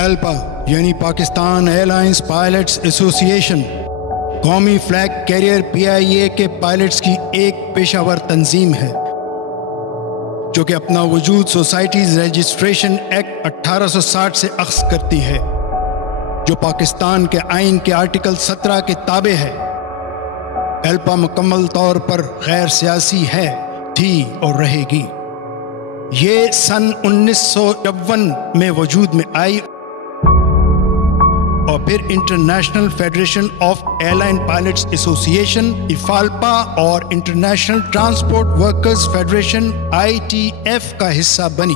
پیلپا یعنی Pakistan year lines pilots ایسوسی ایشن قومی فلیگ کیریئر PIA کے پائلٹس کی ایک پیشہ ور تنظیم ہے جو کہ اپنا وجود سوسائٹیز رجسٹریشن ایکٹ 1860 سے اخذ کرتی ہے، جو پاکستان کے آئین کے آرٹیکل 17 کے تابع ہے۔ پیلپا مکمل طور پر غیر سیاسی ہے، تھی اور رہے گی۔ یہ سن 1954 میں وجود میں آئی اور پھر international federation of airline pilots association IFALPA اور international transport workers federation ITF کا حصہ بنی۔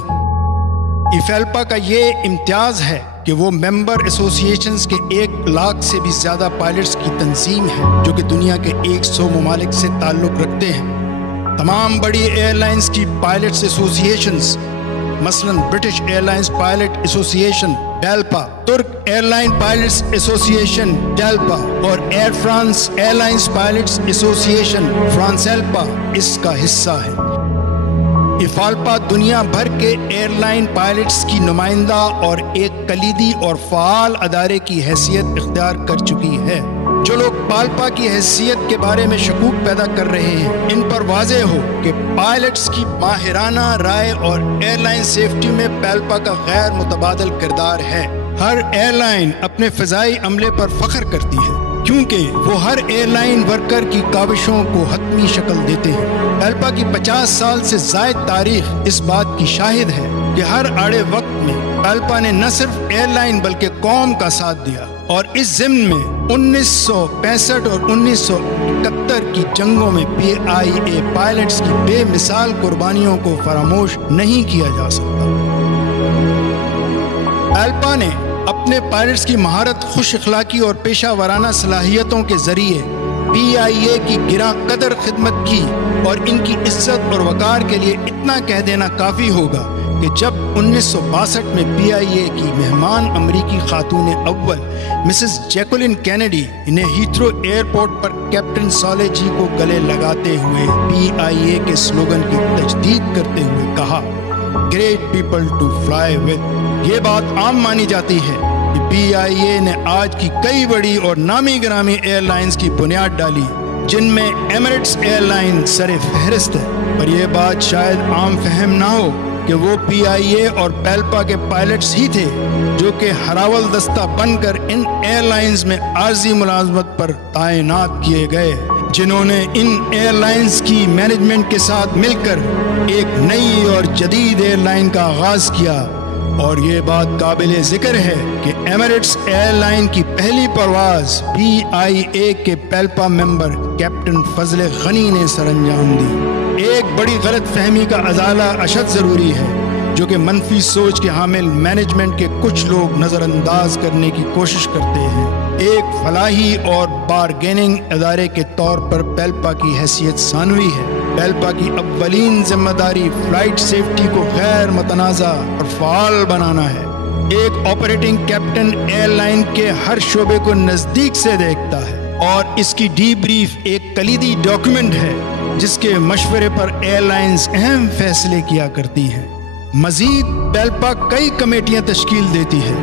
افالپا کا یہ امتیاز ہے کہ وہ ممبر ایسوسی ایشنز کے 1 لاکھ سے بھی زیادہ پائلٹس کی تنظیم ہے جو کہ دنیا کے 100 ممالک سے تعلق رکھتے ہیں۔ تمام بڑی ایئر لائنز کی پائلٹس ایسوسی ایشنز مثلاً برٹش ایئر لائنز پائلٹ ایسوسی ایشن ڈیلپا، ترک air line pilots association DALPA اور air France airlines pilots association فرانسیلپا اس کا حصہ ہے۔ افالپا دنیا بھر کے ایئر لائن پائلٹس کی نمائندہ اور ایک کلیدی اور فعال ادارے کی حیثیت اختیار کر چکی ہے۔ جو لوگ پالپا کی حیثیت کے بارے میں شکوک پیدا کر رہے ہیں، ان پر واضح ہو کہ پائلٹس کی ماہرانہ رائے اور ایئر لائن سیفٹی میں پیلپا کا غیر متبادل کردار ہے۔ ہر ایئر لائن اپنے فضائی عملے پر فخر کرتی ہے کیونکہ وہ ہر ایئر لائن ورکر کی کاوشوں کو حتمی شکل دیتے ہیں۔ پیلپا کی 50 سال سے زائد تاریخ اس بات کی شاہد ہے کہ ہر آڑے وقت میں پیلپا نے نہ صرف ایئر لائن بلکہ قوم کا ساتھ دیا، اور اس ضمن میں 1965 اور 1971 کی جنگوں میں PIA پائلٹس کی بے مثال قربانیوں کو فراموش نہیں کیا جا سکتا۔ پیلپا نے اپنے پائلٹس کی مہارت، خوش اخلاقی اور پیشہ ورانہ صلاحیتوں کے ذریعے PIA کی گراں قدر خدمت کی، اور ان کی عزت اور وقار کے لیے اتنا کہہ دینا کافی ہوگا کہ جب 1962 میں PIA کی مہمان امریکی خاتون اول مسز جیکولین کینیڈی نے ہیتھرو ایئرپورٹ پر کیپٹن سالے جی کو گلے لگاتے ہوئے PIA کے سلوگن کی تجدید کرتے ہوئے کہا، great people to fly with, یہ بات عام مانی جاتی ہے کہ PIA نے آج کی کئی بڑی اور نامی گرامی ایئر لائنز کی بنیاد ڈالی، جن میں ایمریٹس ایئر لائن سر فہرست ہے، پر یہ بات شاید عام فہم نہ ہو کہ وہ PIA اور پیلپا کے پائلٹس ہی تھے جو کہ ہراول دستہ بن کر ان ایئر لائنز میں عارضی ملازمت پر تعینات کیے گئے، جنہوں نے ان ایئر لائنز کی مینجمنٹ کے ساتھ مل کر ایک نئی اور جدید ایئر لائن کا آغاز کیا۔ اور یہ بات قابل ذکر ہے کہ ایمریٹس ایئر لائن کی پہلی پرواز PIA کے پیلپا ممبر کیپٹن فضل غنی نے سر انجام دی۔ ایک بڑی غلط فہمی کا ازالہ اشد ضروری ہے جو کہ منفی سوچ کے حامل مینجمنٹ کے کچھ لوگ نظر انداز کرنے کی کوشش کرتے ہیں۔ ایک فلاحی اور بارگیننگ ادارے کے طور پر پیلپا کی حیثیت ثانوی ہے۔ پیلپا کی اولین ذمہ داری فلائٹ سیفٹی کو غیر متنازع اور فعال بنانا ہے۔ ایک آپریٹنگ کیپٹن ایئر لائن کے ہر شعبے کو نزدیک سے دیکھتا ہے، اور اس کی ڈی بریف ایک کلیدی ڈاکیومنٹ ہے جس کے مشورے پر ایئر لائنز اہم فیصلے کیا کرتی ہیں۔ مزید پیلپا کئی کمیٹیاں تشکیل دیتی ہے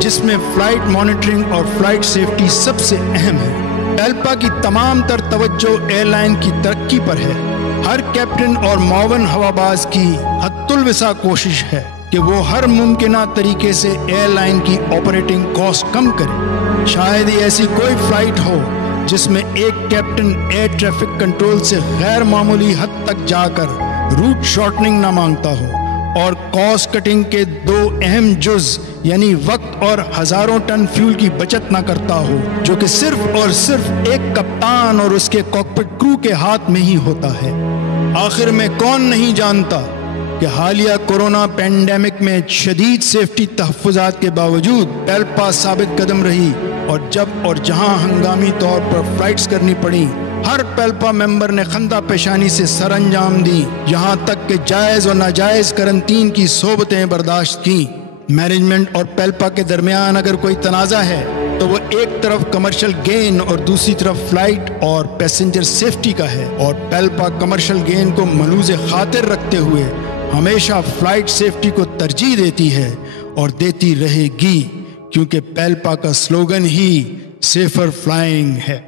جس میں فلائٹ مانیٹرنگ اور فلائٹ سیفٹی سب سے اہم ہے۔ پیلپا کی تمام تر توجہ ایئر لائن کی ترقی پر ہے۔ ہر کیپٹن اور معاون ہواباز کی حد الوسع کوشش ہے کہ وہ ہر ممکنہ طریقے سے ایئر لائن کی آپریٹنگ کاسٹ کم کرے۔ شاید ہی ایسی کوئی فلائٹ ہو جس میں ایک کیپٹن ایئر ٹریفک کنٹرول سے غیر معمولی حد تک جا کر روٹ شارٹننگ نہ مانگتا ہو، اور کاسٹ کٹنگ کے 2 اہم جز یعنی وقت اور ہزاروں ٹن فیول کی بچت نہ کرتا ہو، جو کہ صرف اور صرف ایک کپتان اور اس کے کاکپٹ کرو کے ہاتھ میں ہی ہوتا ہے۔ آخر میں کون نہیں جانتا کہ حالیہ کورونا پینڈیمک میں شدید سیفٹی تحفظات کے باوجود پیلپا ثابت قدم رہی، اور جب اور جہاں ہنگامی طور پر فلائٹس کرنی پڑی، ہر پیلپا ممبر نے خندہ پیشانی سے سر انجام دی، یہاں تک کہ جائز اور ناجائز کرنٹین کی صحبتیں برداشت کی۔ مینجمنٹ اور پیلپا کے درمیان اگر کوئی تنازع ہے تو وہ ایک طرف کمرشل گین اور دوسری طرف فلائٹ اور پیسنجر سیفٹی کا ہے، اور پیلپا کمرشل گین کو ملحوظ خاطر رکھتے ہوئے ہمیشہ فلائٹ سیفٹی کو ترجیح دیتی ہے اور دیتی رہے گی۔ کیونکہ پیلپا کا سلوگن ہی سیفر فلائنگ ہے۔